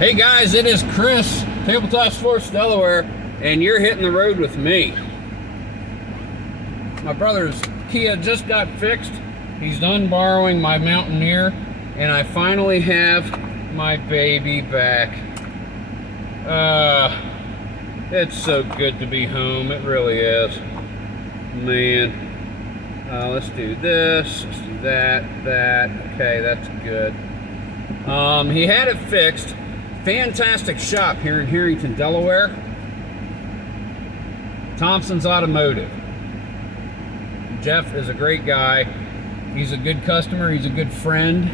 Hey guys, it is Chris, Tabletop Sports Delaware, and you're hitting the road with me. My brother's Kia just got fixed. He's done borrowing my Mountaineer, and I finally have my baby back. It's so good to be home. It really is. Man. Let's do this. Let's do that. Okay, that's good. He had it fixed. Fantastic shop here in Harrington, Delaware. Thompson's Automotive. Jeff is a great guy. He's a good customer. He's a good friend.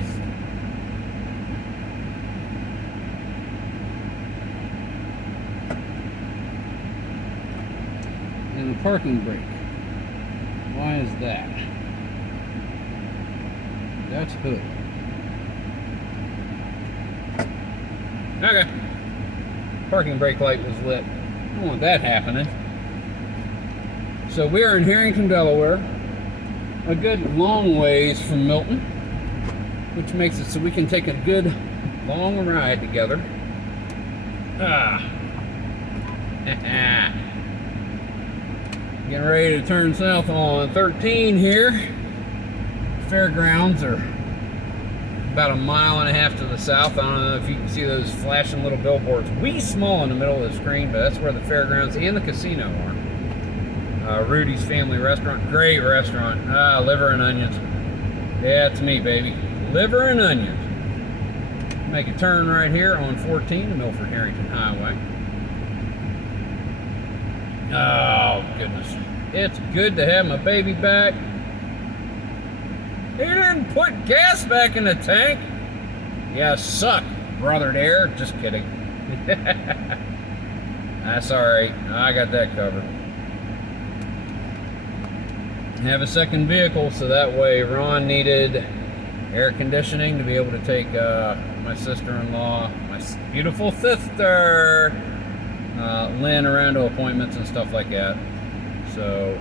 And the parking brake. Why is that? That's hood. Okay. Parking brake light was lit. I don't want that happening. So we are in Harrington, Delaware. A good long ways from Milton, which makes it so we can take a good long ride together. Getting ready to turn south on 13 here. Fairgrounds are about 1.5 miles to the south. I don't know if you can see those flashing little billboards, wee small in the middle of the screen, but that's where the fairgrounds and the casino are. Rudy's Family Restaurant, great restaurant. Liver and onions. Yeah, it's me, baby. Liver and onions. Make a turn right here on 14, the Milford Harrington Highway. Oh, goodness. It's good to have my baby back. He didn't put gas back in the tank. Yeah, suck, brother there. Just kidding. That's alright. I got that covered. Have a second vehicle, so that way Ron needed air conditioning to be able to take my sister-in-law, my beautiful sister, Lynn, around to appointments and stuff like that. So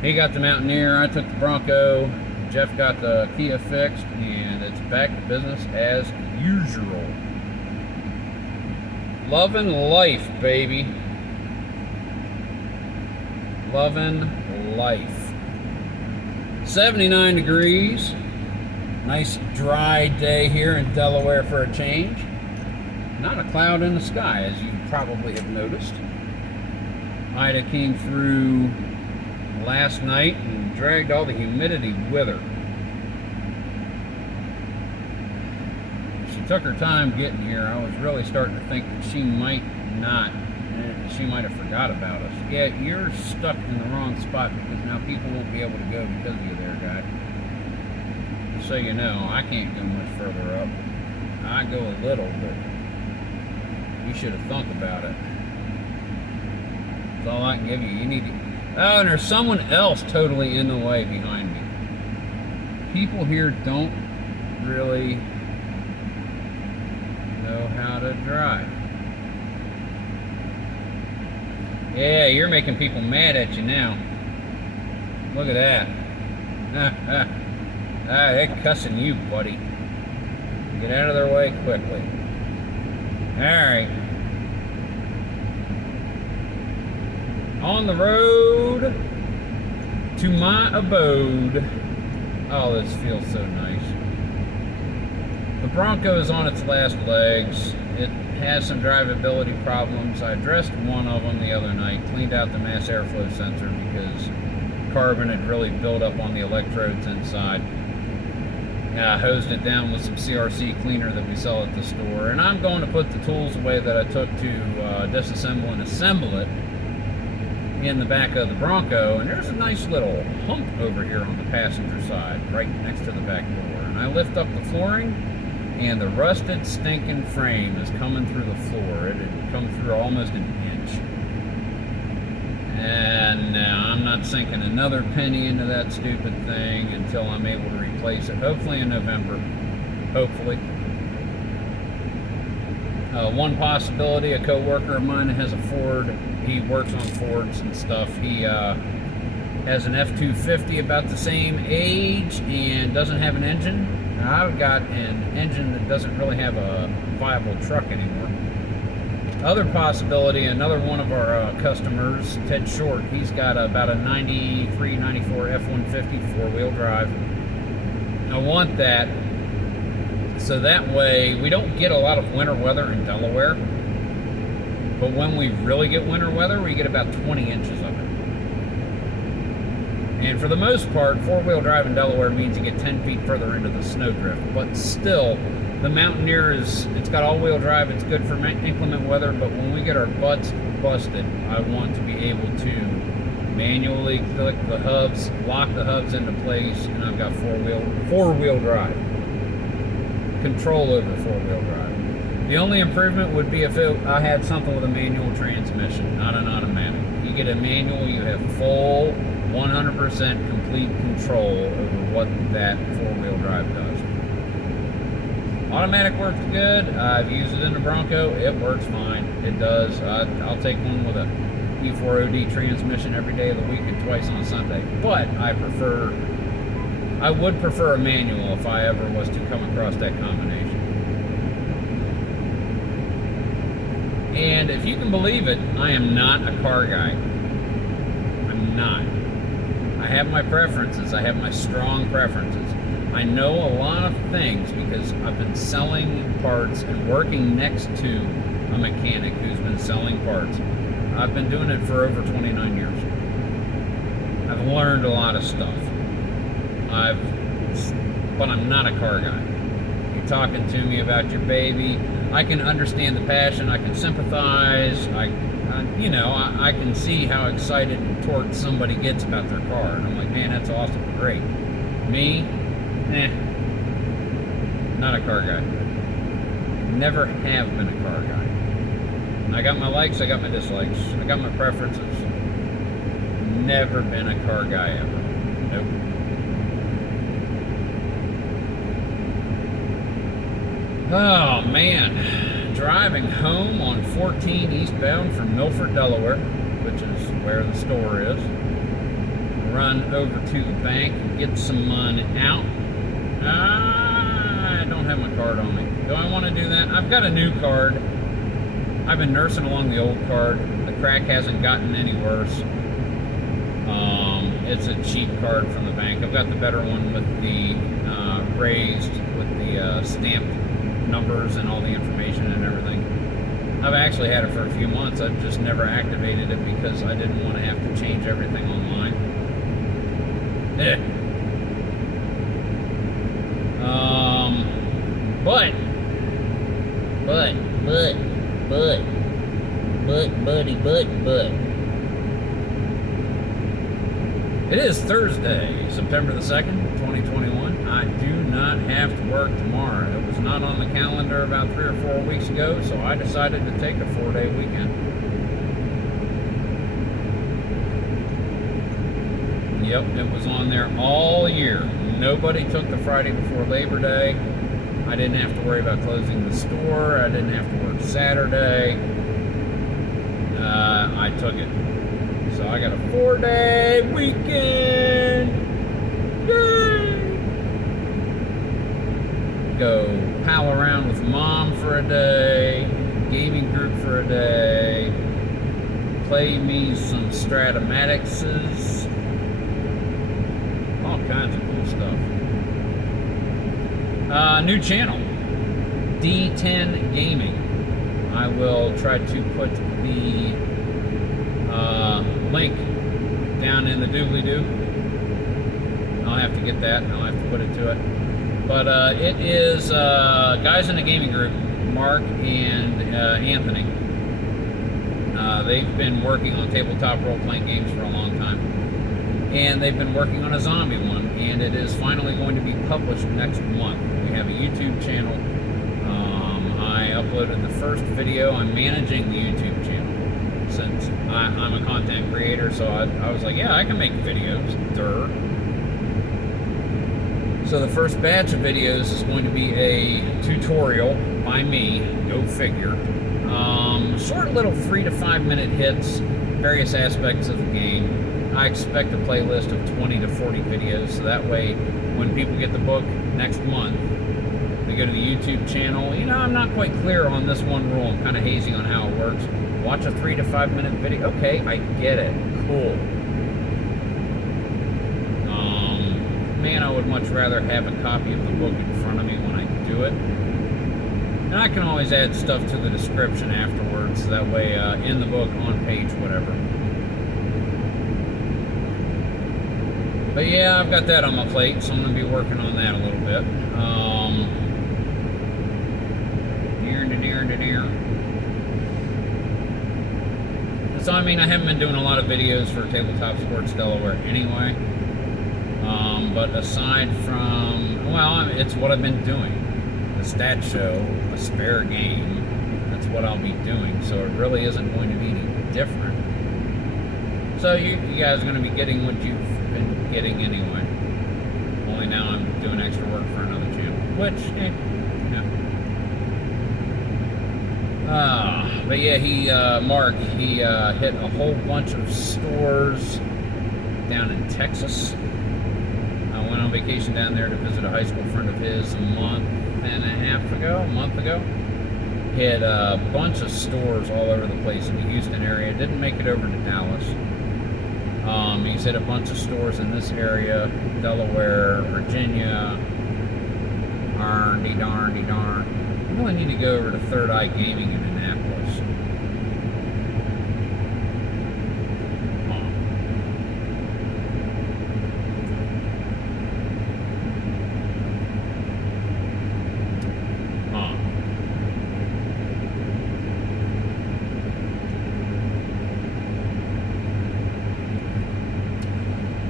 he got the Mountaineer, I took the Bronco, Jeff got the Kia fixed, and it's back to business as usual. Loving life, baby. Loving life. 79 degrees. Nice dry day here in Delaware for a change. Not a cloud in the sky, as you probably have noticed. Ida came through last night and dragged all the humidity with her. She took her time getting here. I was really starting to think that she might have forgot about us. Yeah, you're stuck in the wrong spot because now people won't be able to go because of you there, guy. Just so you know, I can't go much further up. I go a little, but you should have thought about it. That's all I can give you. You need to... Oh, and there's someone else totally in the way behind me. People here don't really know how to drive. Yeah, you're making people mad at you now. Look at that. They're cussing you, buddy. Get out of their way quickly. Alright. On the road to my abode. Oh, this feels so nice. The Bronco is on its last legs. It has some drivability problems. I addressed one of them the other night, cleaned out the mass airflow sensor because carbon had really built up on the electrodes inside. Hosed it down with some CRC cleaner that we sell at the store, and I'm going to put the tools away that I took to disassemble and assemble it in the back of the Bronco, and there's a nice little hump over here on the passenger side, right next to the back door. And I lift up the flooring, and the rusted stinking frame is coming through the floor. It had come through almost an inch. And I'm not sinking another penny into that stupid thing until I'm able to replace it, hopefully in November. Hopefully. One possibility, a co-worker of mine that has a Ford, he works on Fords and stuff, he has an F-250 about the same age and doesn't have an engine. Now, I've got an engine that doesn't really have a viable truck anymore. Other possibility, another one of our customers, Ted Short, he's got about a 93, 94 F-150 four-wheel drive. I want that so that way we don't get a lot of winter weather in Delaware, but when we really get winter weather, we get about 20 inches of it. And for the most part, four-wheel drive in Delaware means you get 10 feet further into the snowdrift, but still, the Mountaineer it's got all-wheel drive, it's good for inclement weather, but when we get our butts busted, I want to be able to manually click the hubs, lock the hubs into place, and I've got four-wheel drive. Control over four-wheel drive. The only improvement would be if I had something with a manual transmission, not an automatic. You get a manual, you have full 100% complete control over what that four-wheel drive does. Automatic works good. I've used it in the Bronco. It works fine. It does. I'll take one with a E4OD transmission every day of the week and twice on Sunday. But I would prefer a manual if I ever was to come across that combination. And if you can believe it, I am not a car guy. I'm not. I have my preferences. I have my strong preferences. I know a lot of things because I've been selling parts and working next to a mechanic who's been selling parts. I've been doing it for over 29 years. I've learned a lot of stuff. But I'm not a car guy. You're talking to me about your baby. I can understand the passion. I can sympathize. I can see how excited and torqued somebody gets about their car. And I'm like, man, that's awesome. Great. Me? Not a car guy. Never have been a car guy. I got my likes, I got my dislikes, I got my preferences. Never been a car guy ever. Nope. Oh man, driving home on 14 eastbound from Milford, Delaware, which is where the store is. Run over to the bank and get some money out. I don't have my card on me. Do I want to do that? I've got a new card. I've been nursing along the old card. The crack hasn't gotten any worse. It's a cheap card from the bank. I've got the better one with the raised, with the stamped numbers and all the information and everything. I've actually had it for a few months. I've just never activated it because I didn't want to have to change everything online. But. It is Thursday, September the 2nd, 2021. I do not have to work tomorrow. It was not on the calendar about 3 or 4 weeks ago, so I decided to take a 4-day weekend. Yep, it was on there all year. Nobody took the Friday before Labor Day. I didn't have to worry about closing the store. I didn't have to work Saturday. I took it. So I got a 4-day weekend. Yay! Go pal around with mom for a day. Gaming group for a day. Play me some Stratomatixes. All kinds of cool stuff. New channel, D10 Gaming. I will try to put the link down in the doobly-doo. I'll have to get that. I'll have to put it to it. But it is guys in the gaming group, Mark and Anthony. They've been working on tabletop role-playing games for a long time. And they've been working on a zombie one, and it is finally going to be published next month. We have a YouTube channel. I uploaded the first video. I'm managing the YouTube channel since I'm a content creator, so I was like, yeah, I can make videos. Durr. So the first batch of videos is going to be a tutorial by me, go figure. Short little 3 to 5 minute hits, various aspects of the game. I expect a playlist of 20 to 40 videos, so that way when people get the book, next month. We go to the YouTube channel. You know, I'm not quite clear on this one rule. I'm kind of hazy on how it works. Watch a 3 to 5 minute video. Okay, I get it. Cool. Man, I would much rather have a copy of the book in front of me when I do it. And I can always add stuff to the description afterwards, so that way in the book, on page, whatever. But yeah, I've got that on my plate, so I'm going to be working on that a little bit. So, I mean, I haven't been doing a lot of videos for Tabletop Sports Delaware anyway. But aside from, well, it's what I've been doing. The stat show, a spare game, that's what I'll be doing. So it really isn't going to be any different. So you guys are going to be getting what you've been getting anyway. Only now I'm doing extra work for another channel. Which, but yeah, Mark, he hit a whole bunch of stores down in Texas. I went on vacation down there to visit a high school friend of his a month ago. Hit a bunch of stores all over the place in the Houston area. Didn't make it over to Dallas. He's hit a bunch of stores in this area, Delaware, Virginia, darn. I really need to go over to Third Eye Gaming in Annapolis.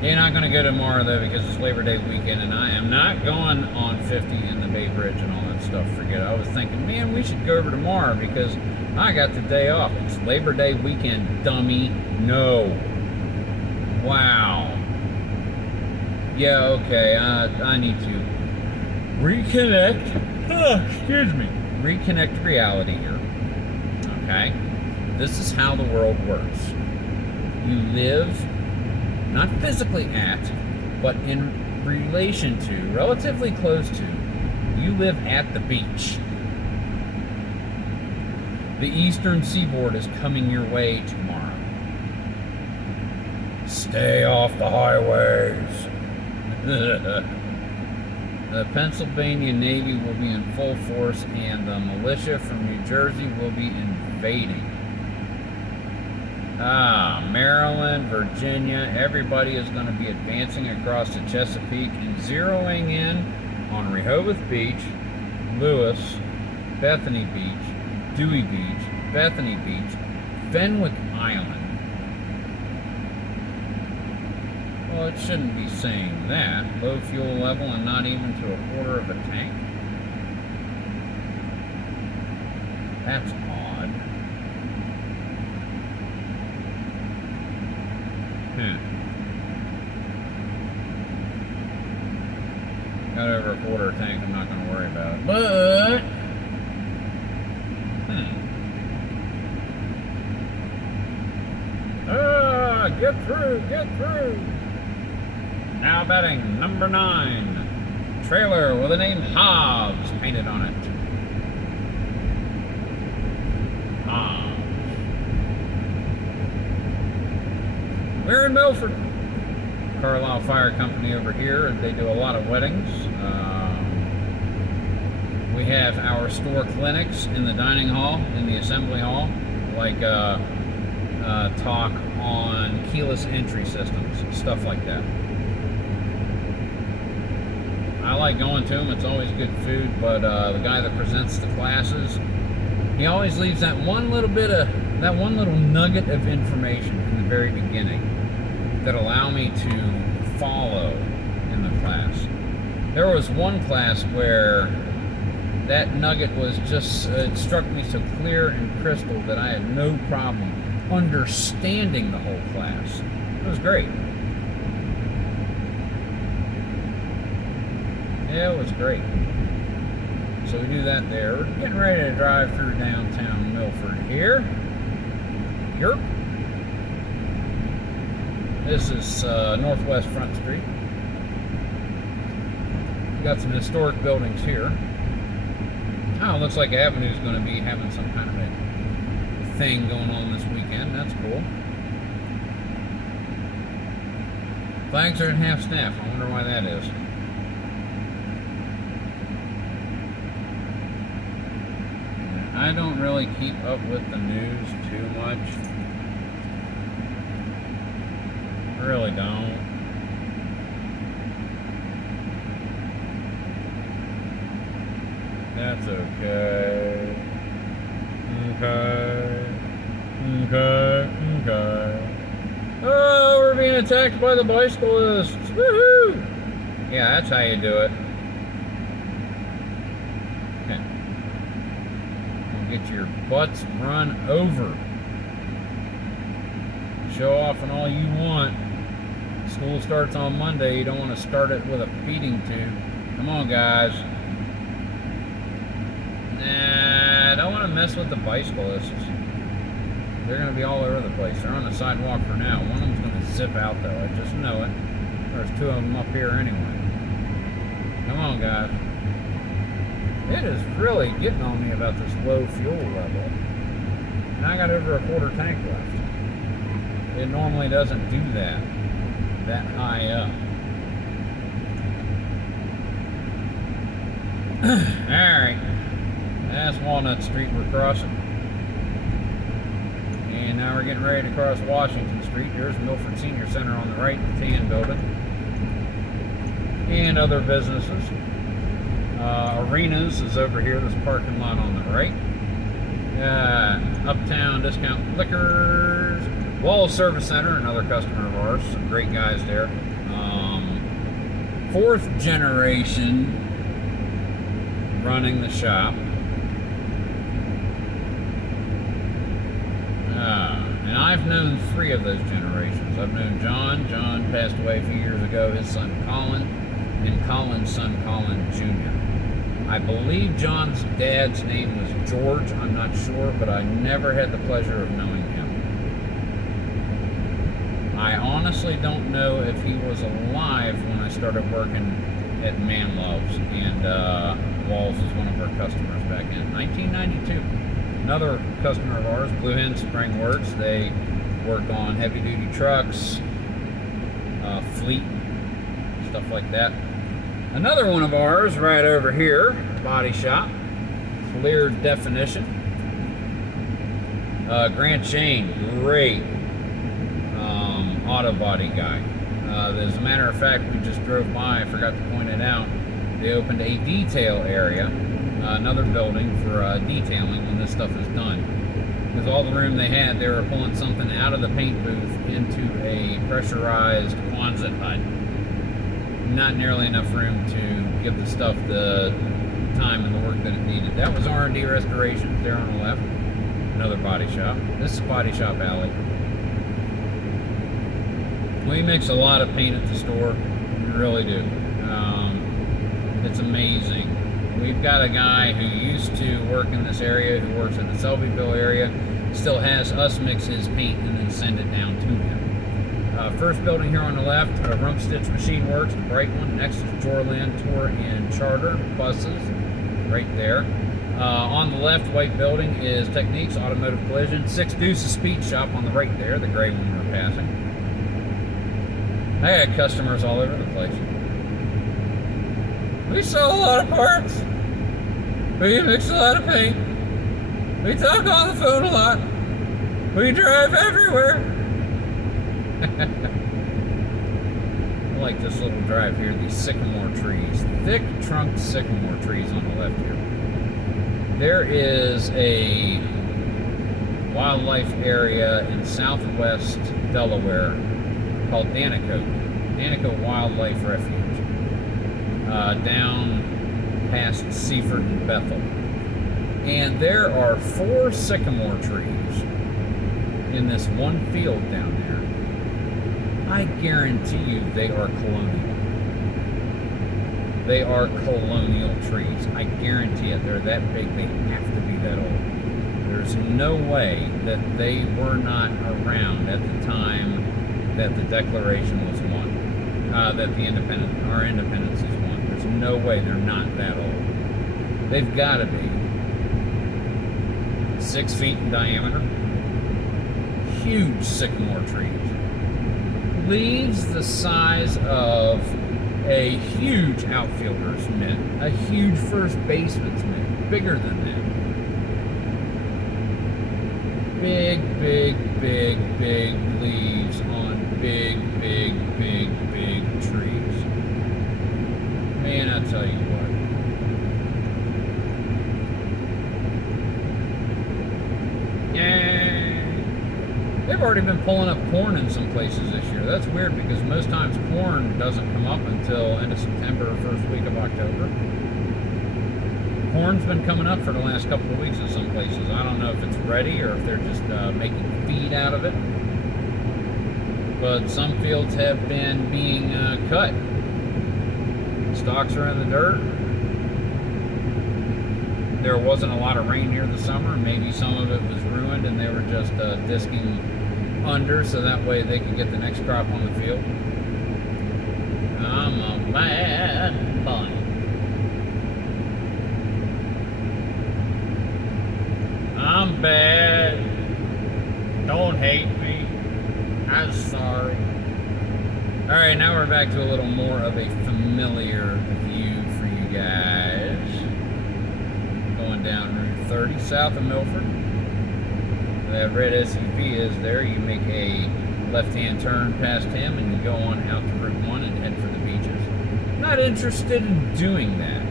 You're not going to go tomorrow, though, because it's Labor Day weekend, and I am not going on 50 in the Bay Bridge and all that stuff. Forget it. I was thinking, man, we should go over tomorrow because I got the day off. It's Labor Day weekend, dummy. No. Wow. Yeah, okay. I need to reconnect. Excuse me. Reconnect reality here. Okay? This is how the world works. You live not physically at, but in relation to, relatively close to, you live at the beach. The eastern seaboard is coming your way tomorrow. Stay off the highways. The Pennsylvania Navy will be in full force, and the militia from New Jersey will be invading. Maryland, Virginia, everybody is going to be advancing across the Chesapeake and zeroing in on Rehoboth Beach, Lewis, Bethany Beach, Dewey Beach, Bethany Beach, Fenwick Island. Well, it shouldn't be saying that. Low fuel level and not even to a quarter of a tank. That's odd. Got over a quarter tank, I'm not going to worry about it. But, get through. Now batting number 9. Trailer with the name Hobbs painted on it. Hobbs. We're in Milford. Carlisle Fire Company over here. They do a lot of weddings. We have our store clinics in the dining hall, in the assembly hall, like talk on keyless entry systems, stuff like that. I like going to them. It's always good food, but the guy that presents the classes, he always leaves that one little nugget of information in the very beginning that allow me to follow in the class. There was one class where that nugget was just, it struck me so clear and crystal that I had no problem understanding the whole class. It was great. Yeah, it was great. So we do that there. We're getting ready to drive through downtown Milford here. Yerp. This is Northwest Front Street. We got some historic buildings here. Oh, looks like Avenue's going to be having some kind of a thing going on this weekend. That's cool. Flags are at half staff. I wonder why that is. I don't really keep up with the news too much. Really don't. That's okay. Okay. Oh, we're being attacked by the bicyclists. Woohoo! Yeah, that's how you do it. Okay. Don't get your butts run over. Show off and all you want. School starts on Monday. You don't want to start it with a feeding tube. Come on, guys. Nah, I don't want to mess with the bicyclists. They're going to be all over the place. They're on the sidewalk for now. One of them's going to zip out, though. I just know it. There's two of them up here anyway. Come on, guys. It is really getting on me about this low fuel level. And I got over a quarter tank left. It normally doesn't do that high up. Alright. That's Walnut Street we're crossing. And now we're getting ready to cross Washington Street. There's Milford Senior Center on the right, the tan building. And other businesses. Arenas is over here, this parking lot on the right. Uptown Discount Liquors. Wall Service Center, another customer of ours. Some great guys there. Fourth generation running the shop. And I've known three of those generations. I've known John. John passed away a few years ago. His son Colin, and Colin's son Colin Jr. I believe John's dad's name was George. I'm not sure, but I never had the pleasure of knowing him. I honestly don't know if he was alive when I started working at Man Loves, and Walls was one of our customers back in 1992. Another customer of ours, Blue Hen Spring Works. They work on heavy-duty trucks, fleet, stuff like that. Another one of ours right over here, body shop, Clear Definition. Grant Shane, great auto body guy. As a matter of fact, we just drove by, I forgot to point it out. They opened a detail area, another building for detailing when this stuff is done. Because all the room they had, they were pulling something out of the paint booth into a pressurized Quonset hut. Not nearly enough room to give the stuff the time and the work that it needed. That was R&D Restorations there on the left. Another body shop. This is Body Shop Alley. We mix a lot of paint at the store. We really do. It's amazing. We've got a guy who used to work in this area, who works in the Selbyville area, still has us mix his paint and then send it down to him. First building here on the left, Rump Stitch Machine Works, the bright one. Next is Joreland Tour and Charter buses, right there. On the left, white building is Techniques Automotive Collision. 6 Deuces Speed Shop on the right there, the gray one we're passing. I got customers all over the place. We sell a lot of parts. We mix a lot of paint. We talk on the phone a lot. We drive everywhere. I like this little drive here, these sycamore trees. Thick trunked sycamore trees on the left here. There is a wildlife area in southwest Delaware called Danico Wildlife Refuge, down past Seaford and Bethel. And there are 4 sycamore trees in this one field down there. I guarantee you they are colonial. They are colonial trees. I guarantee it. They're that big. They have to be that old. There's no way that they were not around at the time that the Declaration was won, that our independence was won. There's no way they're not that old. They've got to be 6 feet in diameter. Huge sycamore trees. Leaves the size of a huge outfielder's mitt, a huge first baseman's mitt, bigger than that. Big, big, big, big leaves on big, big, big, big trees. Man, I tell you what. Yeah. They've already been pulling up corn in some places this year. That's weird because most times corn doesn't come up until end of September or first week of October. Corn's been coming up for the last couple of weeks in some places. I don't know if it's ready or if they're just making feed out of it. But some fields have been being cut. Stalks are in the dirt. There wasn't a lot of rain here this summer. Maybe some of it was ruined and they were just disking under so that way they could get the next crop on the field. I'm a bad bunny. I'm bad. Don't hate me. I'm sorry. Alright, now we're back to a little more of a familiar view for you guys. Going down Route 30 south of Milford. That red SUV is there. You make a left-hand turn past him and you go on out to Route 1 and head for the beaches. Not interested in doing that.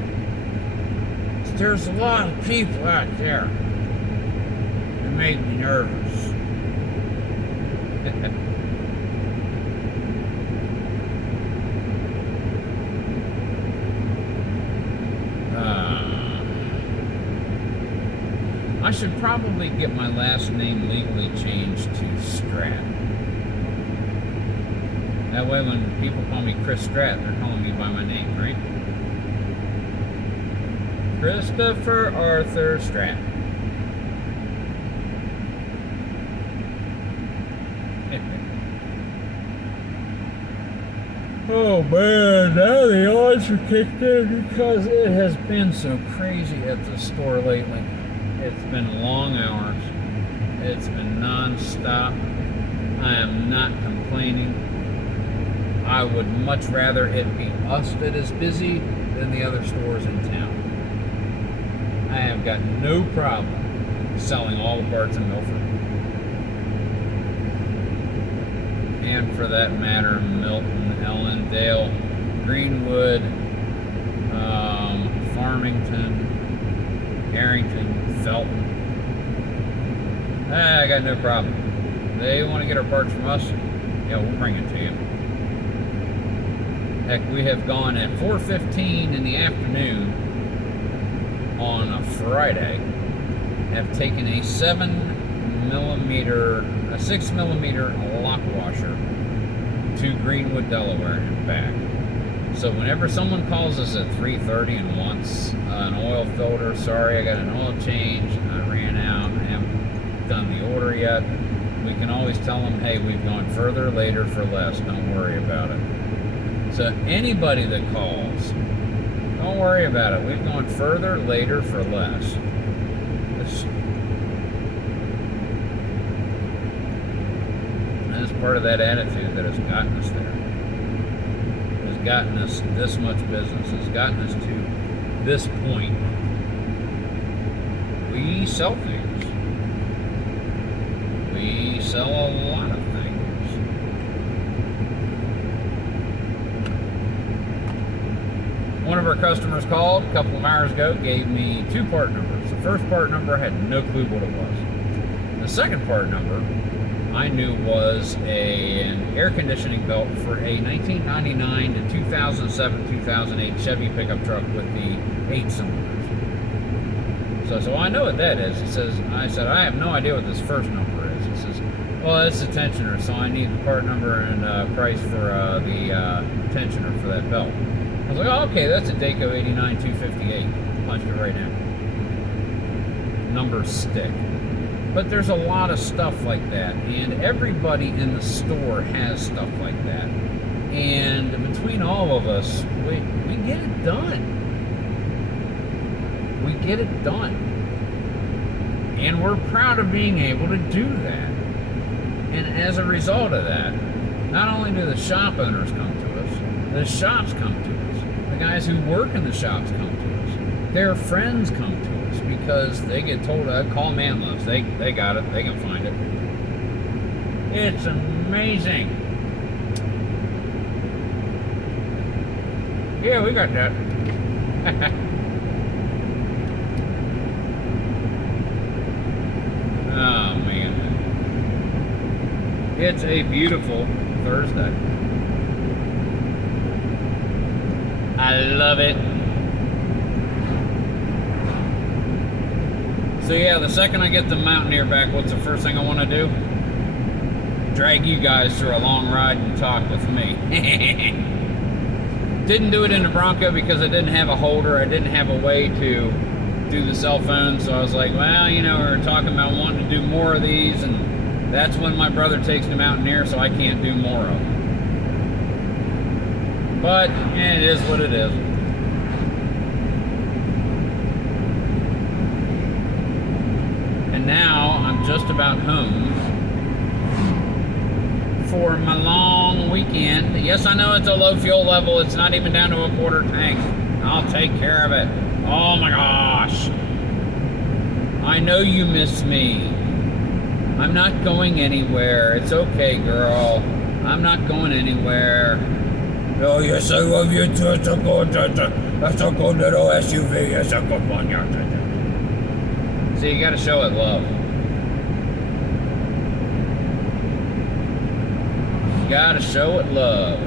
There's a lot of people out there. It made me nervous. I should probably get my last name legally changed to Strat. That way when people call me Chris Strat, they're calling me by my name, right? Christopher Arthur Strat. Oh man, now the odds are kicked in because it has been so crazy at the store lately. It's been long hours. It's been non-stop. I am not complaining. I would much rather it be us that is busy than the other stores in town. I have got no problem selling all the parts in Milford. And for that matter, Milton, Ellendale, Greenwood, Farmington, Harrington, Felton. I got no problem. They want to get our parts from us, yeah, we'll bring it to you. Heck, we have gone at 4:15 in the afternoon on a Friday, have taken a 6mm lock washer to Greenwood, Delaware and back. So whenever someone calls us at 3:30 and wants an oil filter, sorry, I got an oil change, I ran out, I haven't done the order yet, we can always tell them, hey, we've gone further, later for less, don't worry about it. So anybody that calls, don't worry about it, we've gone further, later for less. That's part of that attitude that has gotten us there. Gotten us this much business, has gotten us to this point. We sell things. We sell a lot of things. One of our customers called a couple of hours ago, gave me 2 part numbers. The first part number, I had no clue what it was. The second part number, I knew was an air conditioning belt for a 1999 to 2007-2008 Chevy pickup truck with the 8 cylinders. So I know what that is. He says, I said, I have no idea what this first number is. He says, well, it's the tensioner, so I need the part number and price for the tensioner for that belt. I was like, oh, okay, that's a Daco 89-258. Punched it right in. Numbers stick. But there's a lot of stuff like that, and everybody in the store has stuff like that. And between all of us, we get it done. We get it done. And we're proud of being able to do that. And as a result of that, not only do the shop owners come to us, the shops come to us. The guys who work in the shops come to us. Their friends come to us because they get told, call Man Loves. They got it. They can find it. It's amazing. Yeah, we got that. Oh, man. It's a beautiful Thursday. I love it. So yeah, the second I get the Mountaineer back, what's the first thing I want to do? Drag you guys through a long ride and talk with me. Didn't do it in the Bronco because I didn't have a holder. I didn't have a way to do the cell phone. So I was like, well, you know, we were talking about wanting to do more of these, and that's when my brother takes the Mountaineer, so I can't do more of them. But it is what it is. And now I'm just about home for my long weekend. Yes, I know it's a low fuel level. It's not even down to a quarter tank. I'll take care of it. Oh my gosh. I know you miss me. I'm not going anywhere. It's okay, girl. I'm not going anywhere. Oh, yes, I love you too. That's a good little SUV. It's a good one. See, you gotta show it love. You gotta show it love.